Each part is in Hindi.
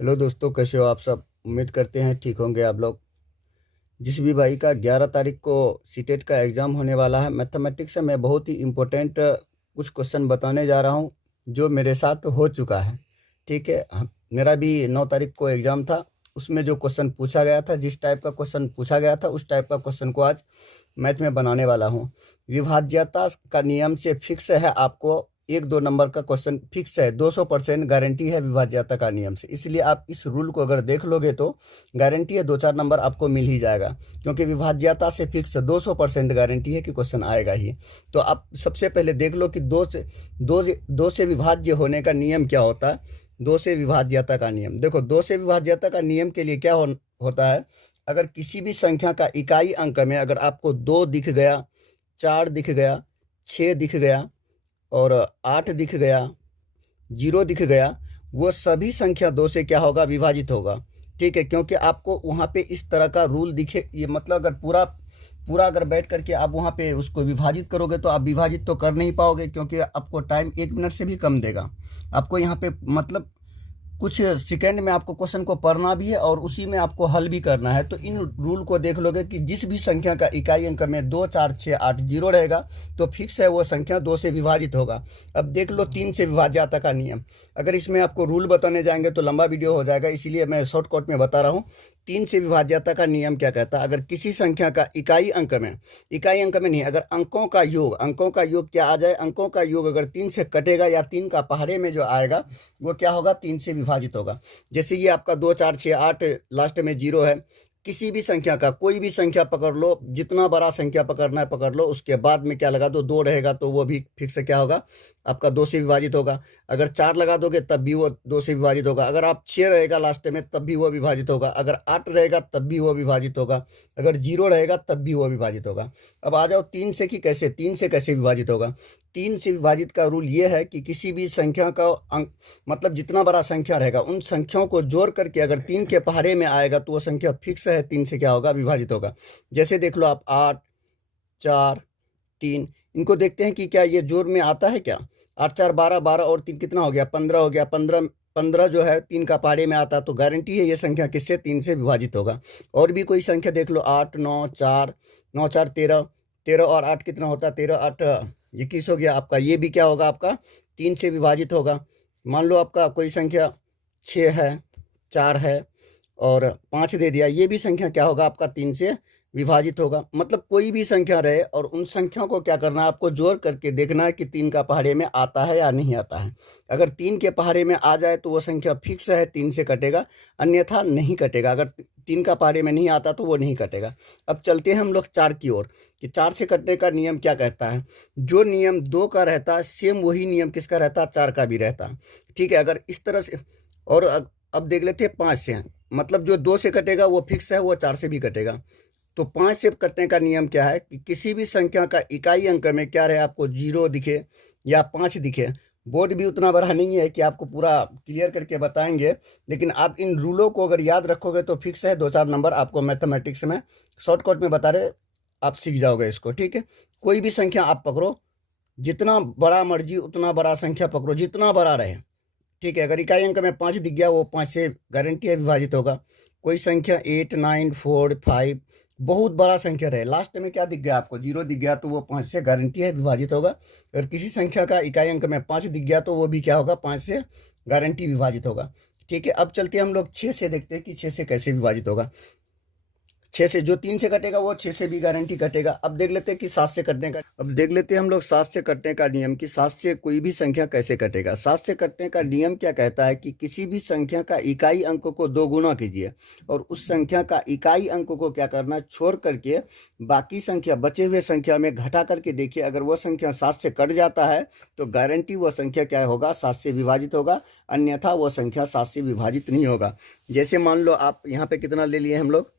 हेलो दोस्तों, कैसे हो आप सब। उम्मीद करते हैं ठीक होंगे आप लोग। जिस भी भाई का 11 तारीख को सीटेट का एग्ज़ाम होने वाला है, मैथमेटिक्स से मैं बहुत ही इम्पोर्टेंट कुछ क्वेश्चन बताने जा रहा हूं जो मेरे साथ हो चुका है। ठीक है, मेरा भी 9 तारीख को एग्ज़ाम था। उसमें जो क्वेश्चन पूछा गया था, जिस टाइप का क्वेश्चन पूछा गया था, उस टाइप का क्वेश्चन को आज मैथ में बनाने वाला हूँ। विभाज्यता का नियम से फिक्स है, आपको 1-2 नंबर का क्वेश्चन फिक्स है, 200% गारंटी है विभाज्यता का नियम से। इसलिए आप इस रूल को अगर देख लोगे तो गारंटी है 2-4 नंबर आपको मिल ही जाएगा, क्योंकि विभाज्यता से फिक्स 200% गारंटी है कि क्वेश्चन आएगा ही। तो आप सबसे पहले देख लो कि दो से विभाज्य होने का नियम क्या होता है। दो से विभाज्यता का नियम देखो, दो से विभाज्यता का नियम के लिए क्या होता है। अगर किसी भी संख्या का इकाई अंक में अगर आपको 2 दिख गया, 4 दिख गया, 6 दिख गया और 8 दिख गया, 0 दिख गया, वो सभी संख्या 2 से क्या होगा, विभाजित होगा। ठीक है, क्योंकि आपको वहाँ पे इस तरह का रूल दिखे, ये मतलब अगर पूरा पूरा अगर बैठ करके आप वहाँ पे उसको विभाजित करोगे तो आप विभाजित तो कर नहीं पाओगे, क्योंकि आपको टाइम 1 मिनट से भी कम देगा। आपको यहाँ पे मतलब कुछ सेकंड में आपको क्वेश्चन को पढ़ना भी है और उसी में आपको हल भी करना है। तो इन रूल को देख लोगे कि जिस भी संख्या का इकाई अंक में 2, 4, 6, 8, 0 रहेगा तो फिक्स है वो संख्या 2 से विभाजित होगा। अब देख लो 3 से विभाज्यता का नियम। अगर इसमें आपको रूल बताने जाएंगे तो लंबा वीडियो हो जाएगा, इसीलिए मैं शॉर्टकट में बता रहा हूँ। 3 से विभाज्यता का नियम क्या कहता है, अगर किसी संख्या का इकाई अंक में नहीं, अगर अंकों का योग क्या आ जाए, अंकों का योग अगर 3 से कटेगा या 3 का पहाड़े में जो आएगा वो क्या होगा, 3 से विभाजित होगा। जैसे ये आपका 2, 4, 6, 8 लास्ट में 0 है। किसी भी संख्या का कोई भी संख्या पकड़ लो, जितना बड़ा संख्या पकड़ना है पकड़ लो, उसके बाद में क्या लगा दो, 2 रहेगा तो वो भी फिक्स से क्या होगा, आपका 2 से विभाजित होगा। अगर 4 लगा दोगे तब भी वो 2 से विभाजित होगा। अगर आप 6 रहेगा लास्ट में तब भी वो विभाजित होगा। अगर 8 रहेगा तब भी वो विभाजित होगा। अगर 0 रहेगा तब भी वो विभाजित होगा। अब आ जाओ 3 से, कि कैसे 3 से कैसे विभाजित होगा। 3 से विभाजित का रूल ये है कि किसी भी संख्या का अंक मतलब जितना बड़ा संख्या रहेगा उन संख्याओं को जोड़ करके अगर 3 के पहाड़े में आएगा तो वो संख्या फिक्स है, 3 से क्या होगा, विभाजित होगा। जैसे देख लो आप 8, 4, 3, इनको देखते हैं कि क्या ये जोड़ में आता है क्या। 8, 4, 12, 12 और 3 कितना हो गया, 15 हो गया। 15 15 जो है 3 का पहाड़े में आता, तो गारंटी है ये संख्या किससे, 3 से विभाजित होगा। और भी कोई संख्या देख लो, 8, 9, 4, 9, 4, 13, 13 और 8 कितना होता है, 13, 8, 21 हो गया आपका। ये भी क्या होगा, आपका 3 से विभाजित होगा। मान लो आपका कोई संख्या 6 है, 4 है और 5 दे दिया, ये भी संख्या क्या होगा, आपका 3 से विभाजित होगा। मतलब कोई भी संख्या रहे और उन संख्याओं को क्या करना है, आपको जोड़ करके देखना है कि 3 का पहाड़े में आता है या नहीं आता है। अगर 3 के पहाड़े में आ जाए तो वो संख्या फिक्स है, 3 से कटेगा, अन्यथा नहीं कटेगा। अगर 3 का पहाड़े में नहीं आता तो वो नहीं कटेगा। अब चलते हैं हम लोग 4 की ओर, कि 4 से कटने का नियम क्या कहता है। जो नियम 2 का रहता है सेम वही नियम किसका रहता है, 4 का भी रहता है। ठीक है, अगर इस तरह से। और अब देख लेते हैं 5 से, मतलब जो 2 से कटेगा वो फिक्स है, वो 4 से भी कटेगा। तो 5 से कटने का नियम क्या है कि किसी भी संख्या का इकाई अंक में क्या रहे, आपको 0 दिखे या 5 दिखे। बोर्ड भी उतना बड़ा नहीं है कि आपको पूरा क्लियर करके बताएंगे, लेकिन आप इन रूलों को अगर याद रखोगे तो फिक्स है, 2-4 नंबर आपको मैथमेटिक्स में शॉर्टकट में बता रहे, आप सीख जाओगे इसको। ठीक है, कोई भी संख्या आप पकड़ो, जितना बड़ा मर्जी उतना बड़ा संख्या पकड़ो, जितना बड़ा रहे। ठीक है, अगर इकाई अंक में 5 दिख गया वो 5 से गारंटी है विभाजित होगा। कोई संख्या 8, 9, 4, 5 बहुत बड़ा संख्या रहे, लास्ट में क्या दिख गया आपको, 0 दिख गया, तो वो 5 से गारंटी है विभाजित होगा। अगर किसी संख्या का इकाई अंक में 5 दिख गया तो वो भी क्या होगा, 5 से गारंटी विभाजित होगा। ठीक है, अब चलते हैं हम लोग 6 से, देखते हैं कि 6 से कैसे विभाजित होगा। 6 से जो 3 से कटेगा वो 6 से भी गारंटी कटेगा। अब देख लेते हैं कि 7 से कटने का, अब देख लेते हैं हम लोग 7 से कटने का नियम, कि 7 से कोई भी संख्या कैसे कटेगा। 7 से कटने का नियम क्या कहता है कि किसी भी संख्या का इकाई अंक को 2 गुना कीजिए और उस संख्या का इकाई अंक को क्या करना, छोड़ करके बाकी संख्या बचे हुए संख्या में घटा करके देखिए। अगर वो संख्या 7 से कट जाता है तो गारंटी वो संख्या क्या होगा, 7 से विभाजित होगा, अन्यथा वो संख्या 7 से विभाजित नहीं होगा। जैसे मान लो आप यहाँ पे कितना ले लिए हम लोग,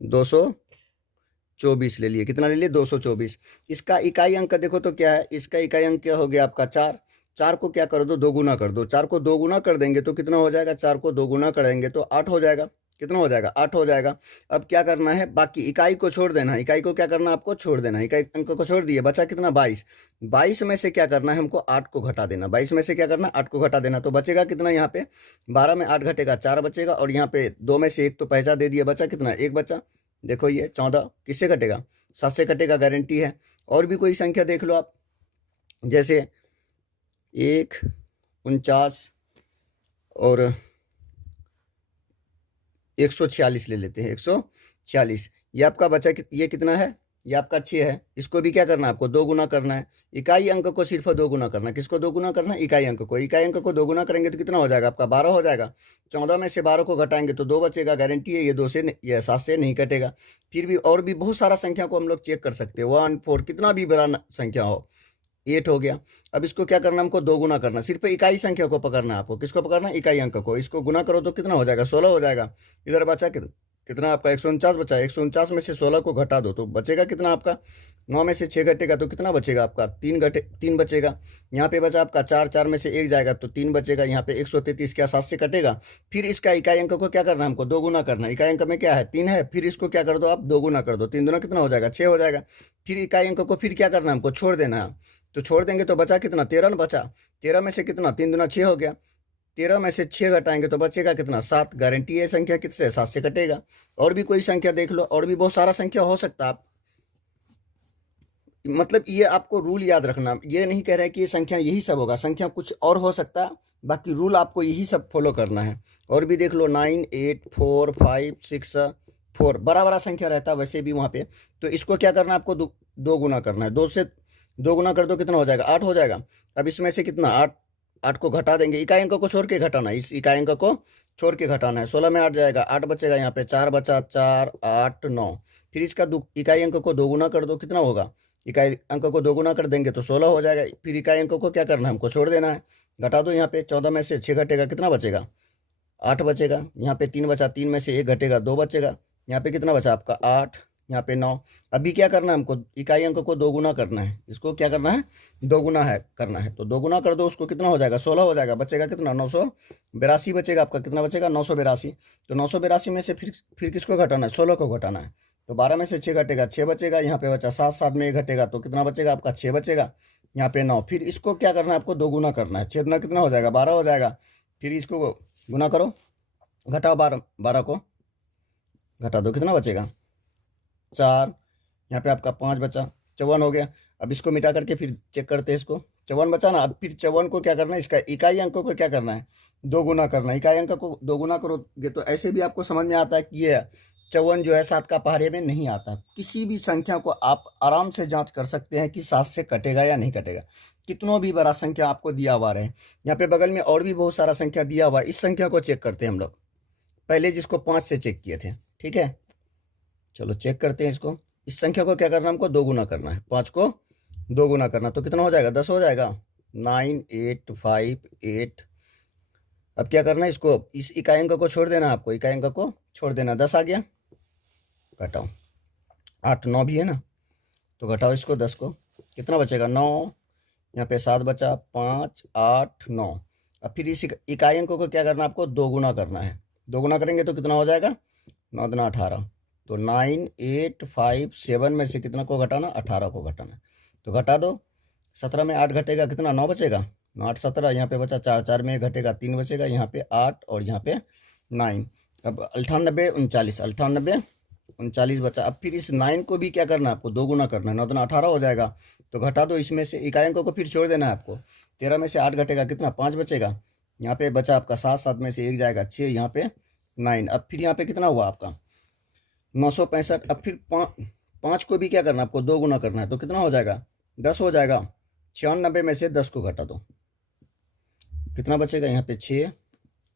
224 ले लिए। कितना ले लिए, 224। इसका इकाई अंक देखो तो क्या है, इसका इकाई अंक क्या हो गया आपका 4। 4 को क्या कर दो, 2 गुना कर दो। 4 को 2 गुना कर देंगे तो कितना हो जाएगा, 4 को 2 गुना करेंगे तो 8 हो जाएगा। कितना हो जाएगा 8 हो जाएगा। अब क्या करना है, बाकी इकाई को छोड़ देना है। इकाई को क्या करना है आपको, छोड़ देना है। इकाई अंक को छोड़ दिए, बचा कितना 22। 22 में से क्या करना है हमको, 8 को घटा देना। 22 में से क्या करना, 8 को घटा देना। तो बचेगा कितना यहाँ पे, 12 में 8 घटेगा 4 बचेगा, और यहाँ पे 2 में से 1 तो पैसा दे दिया, बचा कितना 1 बचा। देखो ये 14 किससे कटेगा, 7 से कटेगा, गारंटी है। और भी कोई संख्या देख लो आप, जैसे 1 49 और 146 ले लेते हैं, 146। ये आपका बचा ये कितना है, ये आपका 6 है। इसको भी क्या करना है आपको, 2 गुना करना है। इकाई अंक को सिर्फ 2 गुना करना है। किसको 2 गुना करना है, इकाई अंक को। इकाई अंक को 2 गुना करेंगे तो कितना हो जाएगा आपका, 12 हो जाएगा। 14 में से 12 को घटाएंगे तो 2 बचेगा, गारंटी है। ये 2 से ये 7 से नहीं कटेगा। फिर भी और भी बहुत सारा संख्या को हम लोग चेक कर सकते हैं, 1 4 कितना भी बड़ा संख्या हो। 8 हो गया। अब इसको क्या करना हमको, 2 गुना करना। सिर्फ इकाई संख्या को पकड़ना है आपको। किसको पकड़ना, इकाई अंक को। इसको गुना करो तो कितना हो जाएगा, 16 हो जाएगा। इधर बचा कितना आपका 149 बचा। 149 में से 16 को घटा दो तो बचेगा कितना आपका, 9 में से 6 घटेगा तो कितना बचेगा आपका, 3 बचेगा। यहाँ पे बचा आपका 4, 4 में से 1 जाएगा तो 3 बचेगा। यहाँ पे 133 क्या 7 से कटेगा। फिर इसका इकाई अंक को क्या करना है हमको, 2 गुना करना। इकाई अंक में क्या है, 3 है। फिर इसको क्या कर दो आप, 2 गुना कर दो। 3 दूना कितना हो जाएगा, 6 हो जाएगा। फिर इकाई अंक को फिर क्या करना है हमको, छोड़ देना है। तो छोड़ देंगे तो बचा कितना, 13 न बचा। 13 में से कितना, 3 दूना 6 हो गया। 13 में से 6 घटाएंगे तो बचेगा कितना, 7। गारंटी है संख्या किससे, 7 से कटेगा। और भी कोई संख्या देख लो, और भी बहुत सारा संख्या हो सकता है। आप मतलब ये आपको रूल याद रखना, ये नहीं कह रहे कि ये संख्या यही सब होगा, संख्या कुछ और हो सकता है, बाकी रूल आपको यही सब फॉलो करना है। और भी देख लो, 9 8 4 5 6 4 बड़ा बड़ा संख्या रहता है वैसे भी वहाँ पे। तो इसको क्या करना है आपको, 2 गुना करना है। 2 से 2 गुना कर दो कितना हो जाएगा, 8 हो जाएगा। अब इसमें से कितना 8 को घटा देंगे। इकाई अंक को छोड़ के घटाना है, इस इकाई अंक को छोड़ के घटाना है। 16 में 8 जाएगा, 8 बचेगा। यहाँ पे 4 बचा, 4 8 9। फिर इसका इकाई अंक को 2 गुना कर दो, कितना होगा, इकाई अंक को 2 गुना कर देंगे तो 16 हो जाएगा। फिर इकाई अंक को क्या करना है हमको, छोड़ देना है। घटा दो, यहाँ पे 14 में से 6 घटेगा, कितना बचेगा, 8 बचेगा। यहाँ पे 3 बचा, 3 में से 1 घटेगा, 2 बचेगा। यहाँ पे कितना बचा आपका 8, यहाँ पे 9। अभी क्या करना है हमको, इकाई अंक को 2 गुना करना है। इसको क्या करना है, 2 गुना है करना है। तो 2 गुना कर दो, उसको कितना हो जाएगा, 16 हो जाएगा। बचेगा कितना, 982 बचेगा आपका। कितना बचेगा, 982। तो 982 में से फिर किसको घटाना है, 16 को घटाना है। तो 12 में से 6 घटेगा, 6 बचेगा। यहाँ पे बचा 7, 7 में 1 घटेगा तो कितना बचेगा आपका, 6 बचेगा। यहाँ पे 9। फिर इसको क्या करना है आपको, 2 गुना करना है। 6 गुना कितना हो जाएगा, 12 हो जाएगा। फिर इसको गुना करो, घटाओ 12 को घटा दो, कितना बचेगा 4। यहाँ पे आपका 5 बचा, 54 हो गया। अब इसको मिटा करके फिर चेक करते हैं इसको, 54 बचा ना। अब फिर 54 को क्या करना है, इसका इकाई अंकों को क्या करना है, 2 गुना करना है। इकाई अंक को 2 गुना करोगे तो ऐसे भी आपको समझ में आता है कि ये 54 जो है 7 का पहाड़े में नहीं आता। किसी भी संख्या को आप आराम से जांच कर सकते हैं कि 7 से कटेगा या नहीं कटेगा, कितनों भी बड़ा संख्या आपको दिया हुआ रहे। यहाँ पे बगल में और भी बहुत सारा संख्या दिया हुआ है, इस संख्या को चेक करते हैं हम लोग। पहले जिसको 5 से चेक किए थे, ठीक है, चलो चेक करते हैं इसको। इस संख्या को क्या करना है हमको, 2 गुना करना है। 5 को 2 गुना करना तो कितना हो जाएगा, 10 हो जाएगा। 9 8 5 8। अब क्या करना है, इसको इस इकाई अंक को छोड़ देना है आपको, इकाई अंक को छोड़ देना। 10 आ गया, घटाओ 8 9 भी है ना, तो घटाओ इसको 10 को, कितना बचेगा 9। यहाँ पे 7 बचा, 5 8 9। अब फिर इस इकाई अंक को क्या करना है आपको, 2 गुना करना है। 2 गुना करेंगे तो कितना हो जाएगा, 9 दूना 18। तो 9 8 5 7 में से कितना को घटाना, 18 को घटाना। तो घटा दो, 17 में 8 घटेगा, कितना 9 बचेगा। 9 8 17। यहाँ पे बचा 4, 4 में घटेगा 3 बचेगा। यहाँ पे 8 और यहाँ पे 9। अब 98 39, 98 39 बचा। अब फिर इस 9 को भी क्या करना है आपको, 2 गुना करना है। 9 दूना 18 हो जाएगा। तो घटा दो, इसमें से इकाई अंकों को फिर छोड़ देना है आपको। 13 में से 8 घटेगा, कितना 5 बचेगा। यहाँ पे बचा आपका 7, 7 में से 1 जाएगा 6, यहाँ पे 9। अब फिर यहाँ पे कितना हुआ आपका 965। अब फिर 5 को भी क्या करना है आपको, 2 गुना करना है। तो कितना हो जाएगा, 10 हो जाएगा। 96 में से 10 को घटा दो, कितना बचेगा, यहाँ पे 6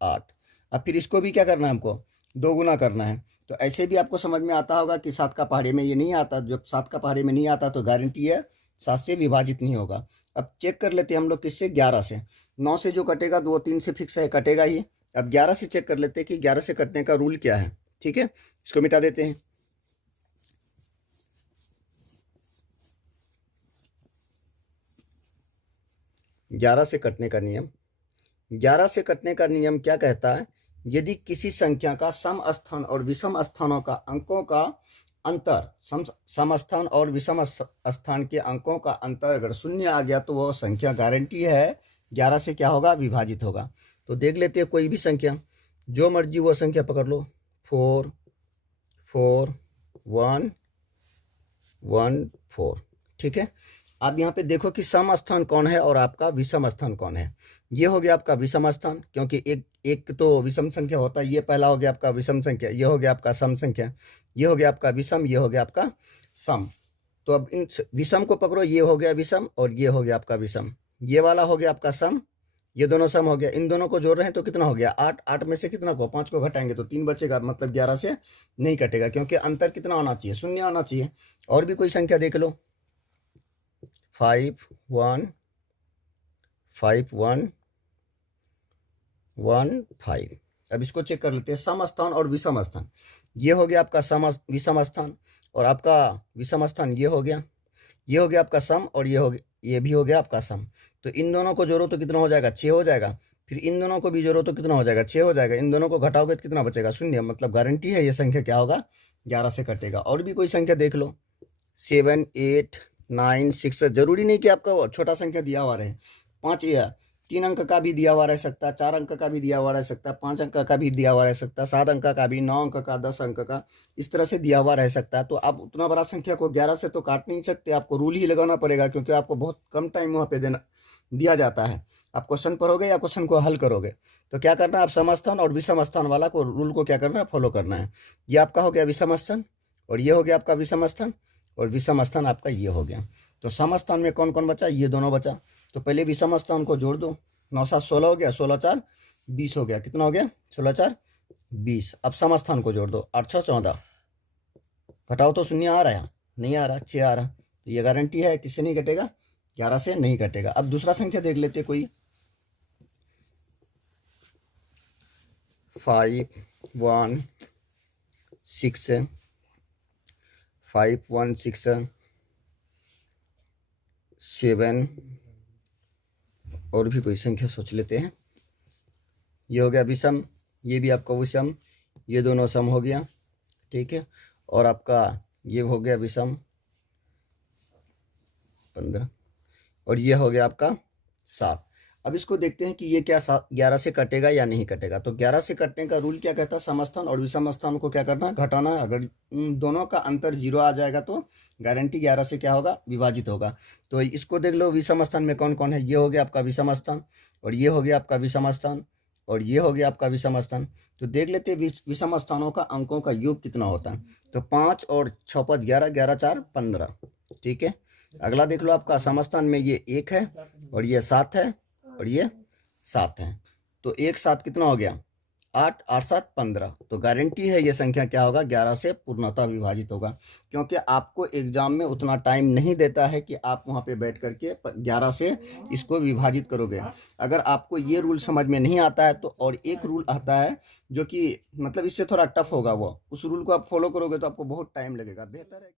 8। अब फिर इसको भी क्या करना है हमको, 2 गुना करना है। तो ऐसे भी आपको समझ में आता होगा कि 7 का पहाड़े में ये नहीं आता। जब 7 का पहाड़े में नहीं आता तो गारंटी है 7 से विभाजित नहीं होगा। अब चेक कर लेते हैं हम लोग किससे, 11 से। 9 से जो कटेगा 2 3 से फिक्स है, कटेगा ही। अब 11 से चेक कर लेते हैं कि 11 से कटने का रूल क्या है, ठीक है। इसको मिटा देते हैं। ग्यारह से कटने का नियम, 11 से कटने का नियम क्या कहता है यदि किसी संख्या का सम स्थान और विषम स्थानों का अंकों का अंतर, सम स्थान और विषम स्थान के अंकों का अंतर अगर शून्य आ गया तो वो संख्या गारंटी है 11 से क्या होगा, विभाजित होगा। तो देख लेते हैं कोई भी संख्या, जो मर्जी वो संख्या पकड़ लो, 4 4 1 1 4, ठीक है। अब यहाँ पे देखो कि सम स्थान कौन है और आपका विषम स्थान कौन है। ये हो गया आपका विषम स्थान, क्योंकि एक तो विषम संख्या होता है, ये पहला हो गया आपका विषम संख्या, ये हो गया आपका सम संख्या, ये हो गया आपका विषम, ये हो गया आपका सम। तो अब इन विषम को पकड़ो, ये हो गया विषम और ये हो गया आपका विषम, ये वाला हो गया आपका सम, ये दोनों सम हो गया। इन दोनों को जोड़ रहे हैं तो कितना हो गया, 8। 8 में से कितना को 5 को घटाएंगे तो 3 बचेगा, मतलब 11 से नहीं कटेगा, क्योंकि अंतर कितना होना चाहिए, शून्य होना चाहिए। और भी कोई संख्या देख लो, 5 1 5 1 1 5। अब इसको चेक कर लेते हैं, सम स्थान और विषम स्थान। ये हो गया आपका विषम स्थान और आपका विषम स्थान ये हो गया, ये हो गया आपका सम और ये भी हो गया आपका सम। तो इन दोनों को जोड़ो तो कितना हो जाएगा, 6 हो जाएगा। फिर इन दोनों को भी जोड़ो तो कितना हो जाएगा, 6 हो जाएगा। इन दोनों को घटाओगे तो कितना बचेगा, शून्य, मतलब गारंटी है ये संख्या क्या होगा, 11 से कटेगा। और भी कोई संख्या देख लो, 7 8 9 6। जरूरी नहीं कि आपका छोटा संख्या दिया हुआ रहे, 5 या 3 अंक का भी दिया हुआ रह सकता है, 4 अंक का भी दिया हुआ रह सकता है, 5 अंक का भी दिया हुआ रह सकता है, 7 अंक का भी, 9 अंक का, 10 अंक का, इस तरह से दिया हुआ रह सकता है। तो आप उतना बड़ा संख्या को 11 से तो काट नहीं सकते, आपको रूल ही लगाना पड़ेगा, क्योंकि आपको बहुत कम टाइम वहाँ पे दिया जाता है। आप क्वेश्चन पढ़ोगे या क्वेश्चन को हल करोगे तो क्या करना है, आप समस्थान और विषम स्थान वाला को रूल को क्या करना है, फॉलो करना है। ये आपका हो गया विषम स्थान और ये हो गया आपका विषम स्थान और विषम स्थान आपका ये हो गया। तो समस्थान में कौन कौन बचा, ये दोनों बचा। तो पहले विषम स्थान को जोड़ दो, 9 7 16 हो गया, 16 4 20 हो गया, कितना हो गया, 16 4 20। अब समस्थान को जोड़ दो, 8 6 14, घटाओ तो शून्य आ रहा है, नहीं आ रहा, 6 आ रहा। तो ये गारंटी है किससे नहीं कटेगा, 11 से नहीं कटेगा। अब दूसरा संख्या देख लेते कोई, 5 1 6 5 1 6 7। और भी कोई संख्या सोच लेते हैं। ये हो गया विषम, ये भी आपका विषम, ये दोनों सम हो गया, ठीक है। और आपका ये हो गया विषम 15 और ये हो गया आपका 7। अब इसको देखते हैं कि ये क्या 11 से कटेगा या नहीं कटेगा। तो 11 से कटने का रूल क्या कहता है, समस्थान और विषम स्थान को क्या करना है, घटाना है। अगर दोनों का अंतर 0 आ जाएगा तो गारंटी 11 से क्या होगा, विभाजित होगा। तो इसको देख लो, विषम स्थान में कौन कौन है, ये हो गया आपका विषम स्थान और ये हो गया आपका विषम स्थान और ये हो गया आपका विषम स्थान। तो देख लेते हैं विषम स्थानों का अंकों का योग कितना होता है। तो 5 और 6 5 11, 11 4 15, ठीक है। अगला देख लो, आपका समस्थान में ये 1 है और ये 7 है और ये 7 है। तो 1 7 कितना हो गया, 8 8 7 15। तो गारंटी है ये संख्या क्या होगा, 11 से पूर्णतः विभाजित होगा, क्योंकि आपको एग्जाम में उतना टाइम नहीं देता है कि आप वहाँ पे बैठ करके 11 से इसको विभाजित करोगे। अगर आपको ये रूल समझ में नहीं आता है तो और एक रूल आता है जो कि मतलब इससे थोड़ा टफ होगा, वो उस रूल को आप फॉलो करोगे तो आपको बहुत टाइम लगेगा। बेहतर है